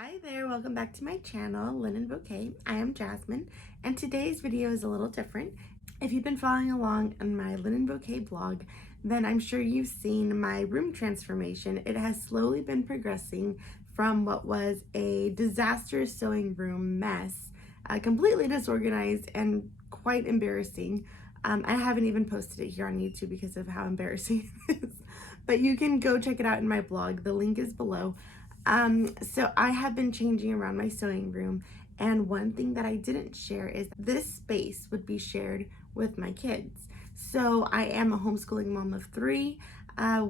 Hi there, welcome back to my channel, Linen Bouquet. I am Jasmine, and today's video is a little different. If you've been following along on my Linen Bouquet blog, then I'm sure you've seen my room transformation. It has slowly been progressing from what was a disastrous sewing room mess, completely disorganized and quite embarrassing. I haven't even posted it here on YouTube because of how embarrassing it is, but you can go check it out in my blog. The link is below. So I have been changing around my sewing room, and one thing that I didn't share is this space would be shared with my kids. So I am a homeschooling mom of three.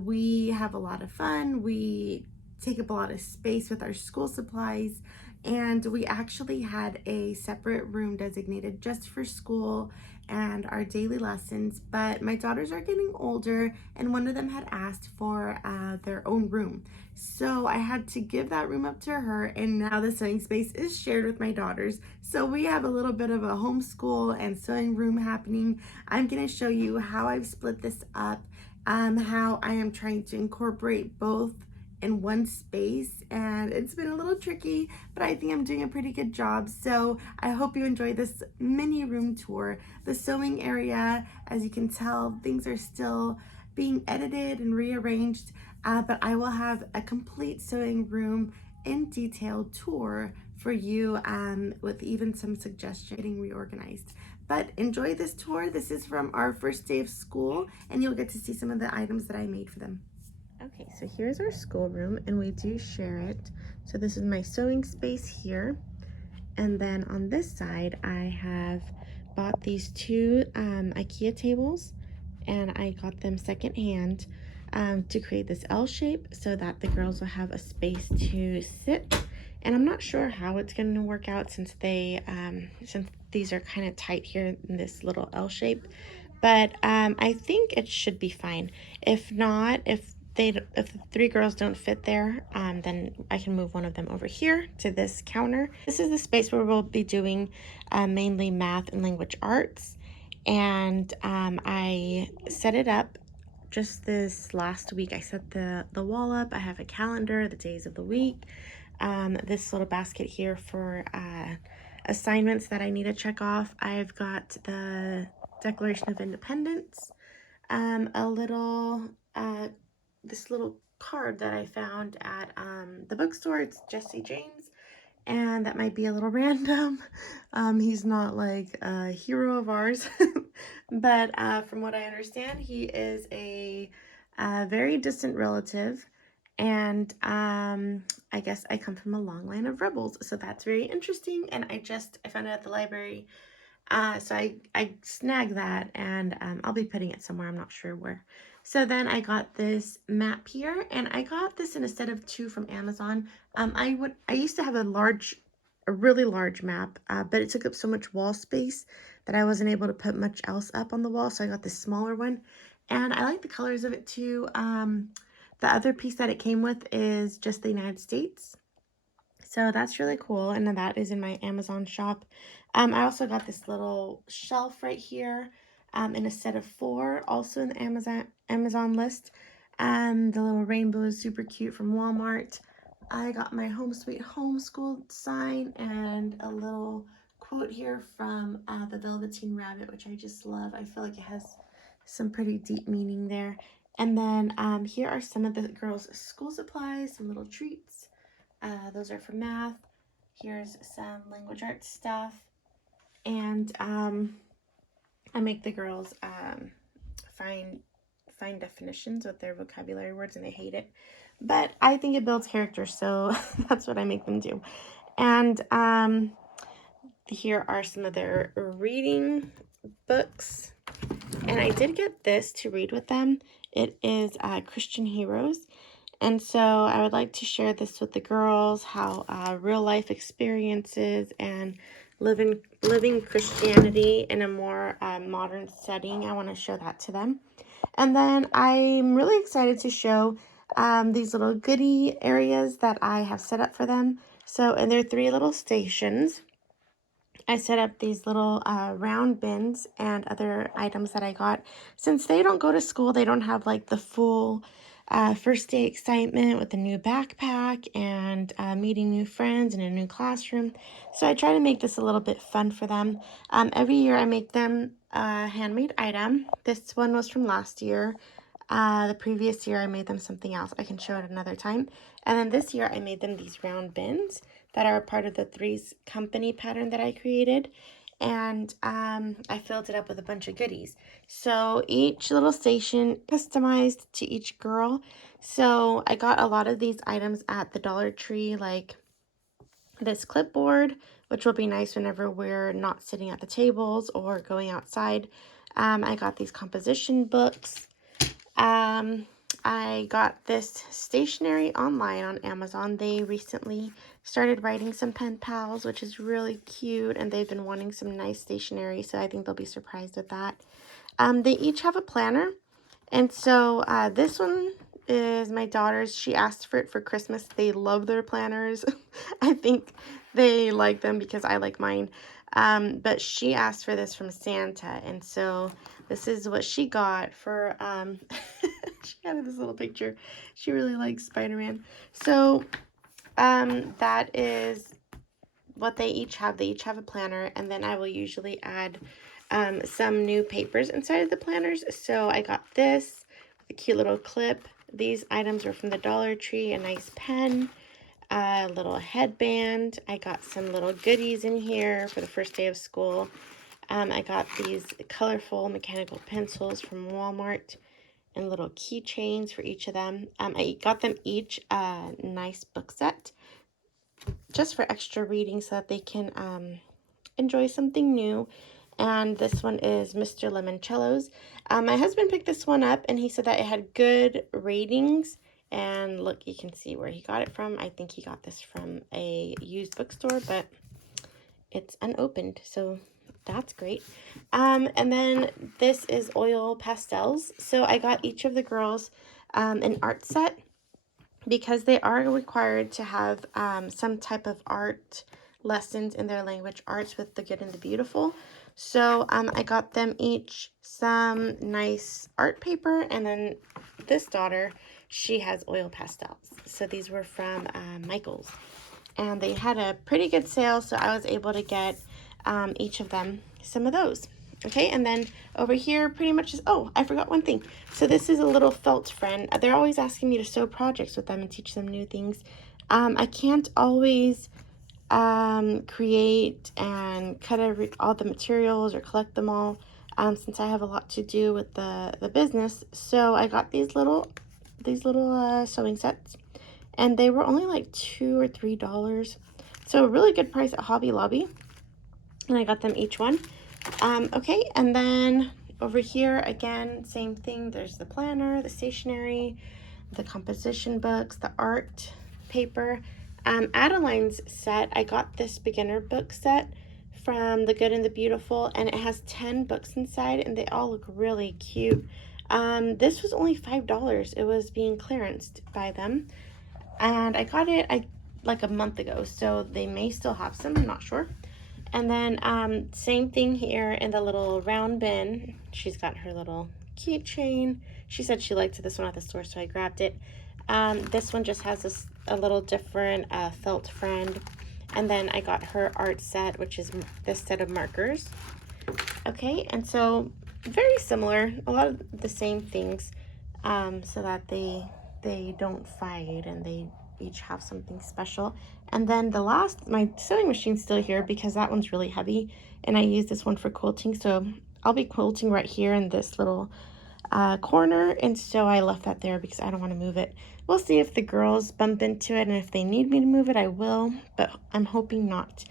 We have a lot of fun. We take up a lot of space with our school supplies, and we actually had a separate room designated just for school and our daily lessons, but my daughters are getting older and one of them had asked for their own room. So I had to give that room up to her, and now the sewing space is shared with my daughters. So we have a little bit of a homeschool and sewing room happening. I'm going to show you how I've split this up, how I am trying to incorporate both in one space, and it's been a little tricky, but I think I'm doing a pretty good job. So I hope you enjoy this mini room tour. The sewing area, as you can tell, things are still being edited and rearranged, but I will have a complete sewing room in detail tour for you, with even some suggestions getting reorganized. But enjoy this tour. This is from our first day of school, and you'll get to see some of the items that I made for them. Okay, so here's our schoolroom, and we do share it. So this is my sewing space here, and then on this side I have bought these two IKEA tables, and I got them secondhand to create this L shape so that the girls will have a space to sit. And I'm not sure how it's going to work out since these are kind of tight here in this little L shape, but I think it should be fine. If not, if the three girls don't fit there, then I can move one of them over here to this counter. This is the space where we'll be doing mainly math and language arts, and I set it up just this last week. I set the wall up. I have a calendar, the days of the week, this little basket here for assignments that I need to check off. I've got the Declaration of Independence, this little card that I found at the bookstore. It's Jesse James, and that might be a little random. He's not like a hero of ours, but from what I understand, he is a very distant relative, and I guess I come from a long line of rebels, so that's very interesting. And I found it at the library, so I snagged that, and I'll be putting it somewhere. I'm not sure where. So then I got this map here, and I got this in a set of two from Amazon. I used to have a really large map, but it took up so much wall space that I wasn't able to put much else up on the wall. So I got this smaller one, and I like the colors of it too. The other piece that it came with is just the United States. So that's really cool, and that is in my Amazon shop. I also got this little shelf right here, in a set of 4, also in the Amazon list. The little rainbow is super cute from Walmart. I got my Home Sweet Home School sign and a little quote here from the Velveteen Rabbit, which I just love. I feel like it has some pretty deep meaning there. And then here are some of the girls' school supplies, some little treats. Those are for math. Here's some language arts stuff, and I make the girls find definitions with their vocabulary words, and they hate it, but I think it builds character, so that's what I make them do. And here are some of their reading books, and I did get this to read with them. It is Christian Heroes. And so I would like to share this with the girls, how real life experiences and living Christianity in a more modern setting. I want to show that to them. And then I'm really excited to show these little goodie areas that I have set up for them. So, and there are 3 little stations. I set up these little round bins and other items that I got. Since they don't go to school, they don't have like the full first day excitement with a new backpack and meeting new friends in a new classroom. So I try to make this a little bit fun for them. Every year I make them a handmade item. This one was from last year. The previous year I made them something else. I can show it another time. And then this year I made them these round bins that are part of the Threes Company pattern that I created. And I filled it up with a bunch of goodies. So each little station customized to each girl. So I got a lot of these items at the Dollar Tree, like this clipboard, which will be nice whenever we're not sitting at the tables or going outside. I got these composition books. I got this stationery online on Amazon. They recently started writing some pen pals, which is really cute, and they've been wanting some nice stationery, so I think they'll be surprised with that. They each have a planner, and so this one is my daughter's. She asked for it for Christmas. They love their planners. I think they like them because I like mine. But she asked for this from Santa, and so this is what she got for, she added this little picture. She really likes Spider-Man. So that is what they each have. They each have a planner, and then I will usually add some new papers inside of the planners. So I got this with a cute little clip. These items were from the Dollar Tree, a nice pen, a little headband. I got some little goodies in here for the first day of school. I got these colorful mechanical pencils from Walmart and little keychains for each of them. I got them each a nice book set just for extra reading so that they can enjoy something new. And this one is Mr. Limoncello's. My husband picked this one up and he said that it had good ratings. And look, you can see where he got it from. I think he got this from a used bookstore, but it's unopened, so that's great. And then this is oil pastels. So I got each of the girls an art set because they are required to have some type of art lessons in their language arts with the good and the beautiful. So I got them each some nice art paper, and then this daughter, she has oil pastels. So these were from Michael's, and they had a pretty good sale, so I was able to get each of them some of those. Okay, and then over here pretty much is, oh, I forgot one thing. So this is a little felt friend. They're always asking me to sew projects with them and teach them new things. I can't always create and cut all the materials or collect them all since I have a lot to do with the business. So I got these little sewing sets, and they were only like $2 or $3. So a really good price at Hobby Lobby, and I got them each one. Okay, and then over here, again, same thing. There's the planner, the stationery, the composition books, the art paper. Adeline's set, I got this beginner book set from The Good and the Beautiful, and it has 10 books inside, and they all look really cute. This was only $5. It was being clearanced by them, and I got it like a month ago, so they may still have some, I'm not sure. And then same thing here in the little round bin. She's got her little keychain. She said she liked this one at the store, so I grabbed it. This one just has a little different felt friend. And then I got her art set, which is this set of markers. Okay, and so very similar, a lot of the same things, so that they don't fight and they each have something special. And then the last, my sewing machine's still here because that one's really heavy, and I use this one for quilting. So I'll be quilting right here in this little corner, and so I left that there because I don't want to move it. We'll see if the girls bump into it, and if they need me to move it, I will, but I'm hoping not.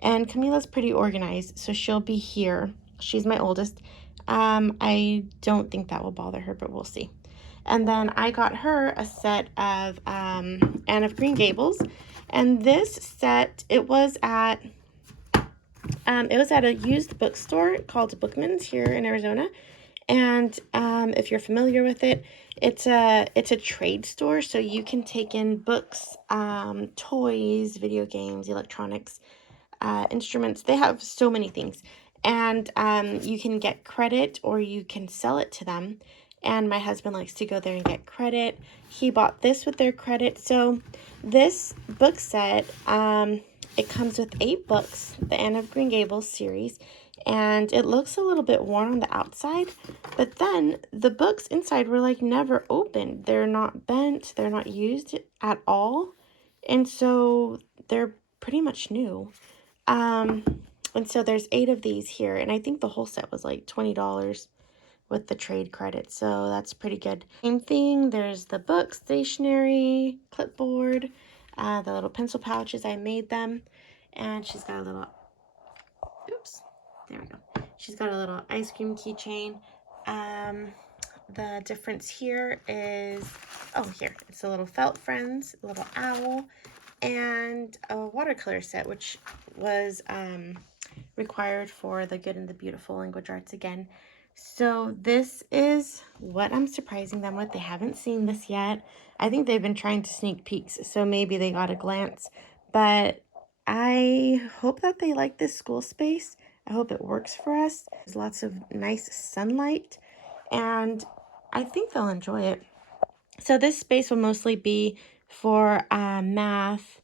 And Camila's pretty organized, so she'll be here. She's my oldest. I don't think that will bother her, but we'll see. And then I got her a set of Anne of Green Gables, and this set, it was at a used bookstore called Bookman's here in Arizona. And if you're familiar with it, it's a trade store, so you can take in books, toys, video games, electronics, instruments. They have so many things, and you can get credit or you can sell it to them. and my husband likes to go there and get credit. He bought this with their credit. So this book set, it comes with 8 books, the Anne of Green Gables series, and it looks a little bit worn on the outside, but then the books inside were like never opened. They're not bent, they're not used at all, and so they're pretty much new. And so there's 8 of these here, and I think the whole set was like $20 with the trade credit, so that's pretty good. Same thing, there's the book, stationery, clipboard, the little pencil pouches, I made them, and she's got a little, oops, there we go. She's got a little ice cream keychain. The difference here is, oh, here, it's a little Felt Friends, a little owl, and a watercolor set, which was required for the Good and the Beautiful language arts again. So this is what I'm surprising them with. They haven't seen this yet. I think they've been trying to sneak peeks, so maybe they got a glance, but I hope that they like this school space. I hope it works for us. There's lots of nice sunlight, and I think they'll enjoy it. So this space will mostly be for math,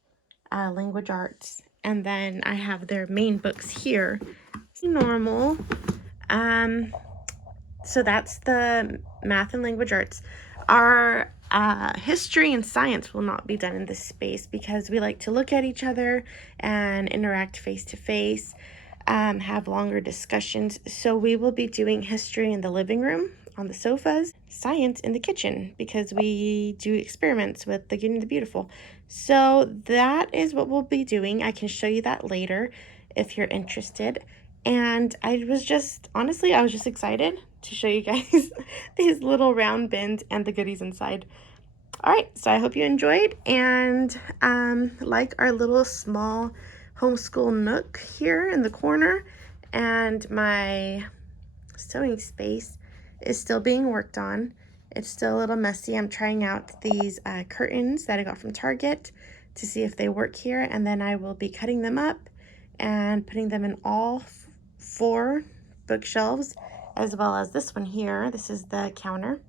language arts, and then I have their main books here. Normal. So that's the math and language arts. Our history and science will not be done in this space because we like to look at each other and interact face to face, have longer discussions. So we will be doing history in the living room on the sofas, science in the kitchen because we do experiments with the Good and the Beautiful. So that is what we'll be doing. I can show you that later if you're interested. And I was just, honestly, I was just excited to show you guys these little round bins and the goodies inside. All right, so I hope you enjoyed, and like our little small homeschool nook here in the corner, and my sewing space is still being worked on. It's still a little messy. I'm trying out these curtains that I got from Target to see if they work here, and then I will be cutting them up and putting them in all 4 bookshelves, as well as this one here. This is the counter.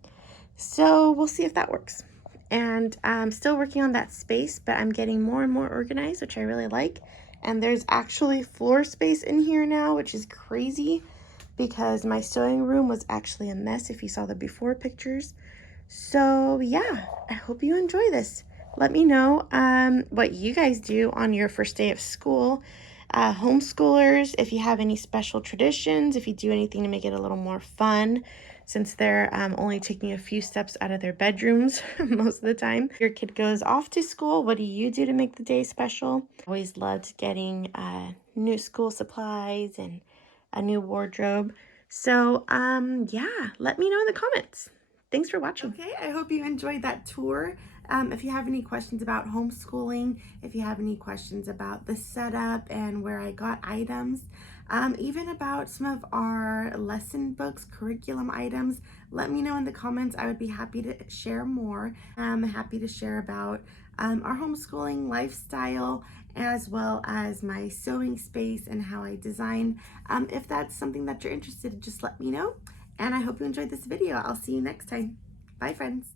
So we'll see if that works. And I'm still working on that space, but I'm getting more and more organized, which I really like. And there's actually floor space in here now, which is crazy because my sewing room was actually a mess if you saw the before pictures. So yeah, I hope you enjoy this. Let me know what you guys do on your first day of school. Homeschoolers, if you have any special traditions, if you do anything to make it a little more fun, since they're only taking a few steps out of their bedrooms most of the time. Your kid goes off to school, what do you do to make the day special? Always loved getting new school supplies and a new wardrobe. So yeah, let me know in the comments. Thanks for watching. Okay, I hope you enjoyed that tour. If you have any questions about homeschooling, if you have any questions about the setup and where I got items, even about some of our lesson books, curriculum items, let me know in the comments. I would be happy to share more. I'm happy to share about our homeschooling lifestyle, as well as my sewing space and how I design. If that's something that you're interested in, just let me know. And I hope you enjoyed this video. I'll see you next time. Bye, friends.